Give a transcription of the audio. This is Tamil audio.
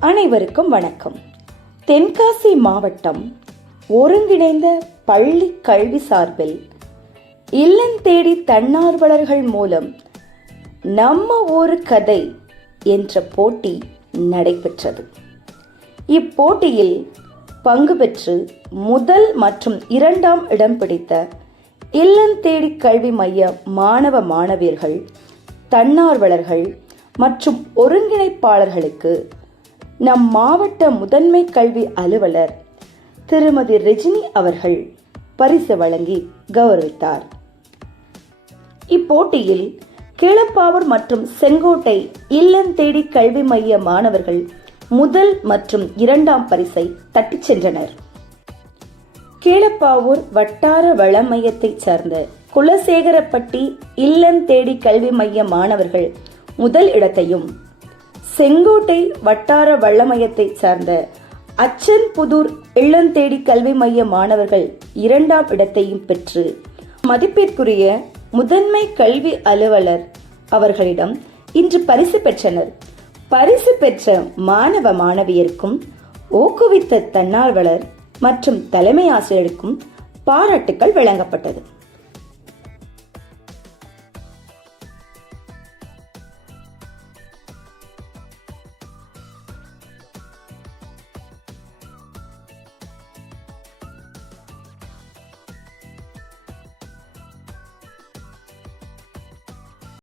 அனைவருக்கும் வணக்கம். தென்காசி மாவட்டம் ஒருங்கிணைந்த பள்ளி கல்வி சார்பில் இல்லந்தேடி தன்னார்வலர்கள் மூலம் நம்ம ஒரு கதை என்ற போட்டி நடைபெற்றது. இப்போட்டியில் பங்கு பெற்று முதல் மற்றும் இரண்டாம் இடம் பிடித்த இல்லந்தேடி கல்வி மைய மாணவ மாணவியர்கள் தன்னார்வலர்கள் மற்றும் ஒருங்கிணைப்பாளர்களுக்கு நம் மாவட்ட முதன்மை கல்வி அலுவலர் திருமதி ரெஜினி அவர்கள் பரிசு வழங்கி கௌரவித்தார். இப்போட்டியில் கீழப்பாவூர் மற்றும் செங்கோட்டை இல்லந்தேடி கல்வி மைய மாணவர்கள் முதல் மற்றும் இரண்டாம் பரிசை தட்டிச் சென்றனர். கீழப்பாவூர் வட்டார வள மையத்தைச் சேர்ந்த குலசேகரப்பட்டி இல்லந்தேடி கல்வி மைய மாணவர்கள் முதல் இடத்தையும் செங்கோட்டை வட்டார வள்ளமயத்தை சார்ந்த அச்சன்புதூர் இல்லந்தேடி கல்வி மைய மாணவர்கள் இரண்டாம் இடத்தையும் பெற்று மதிப்பிற்குரிய முதன்மை கல்வி அலுவலர் அவர்களிடம் இன்று பரிசு பெற்றனர். பரிசு பெற்ற மாணவ மாணவியருக்கும் ஊக்குவித்த தன்னார்வலர் மற்றும் தலைமை ஆசிரியருக்கும் பாராட்டுக்கள் வழங்கப்பட்டது.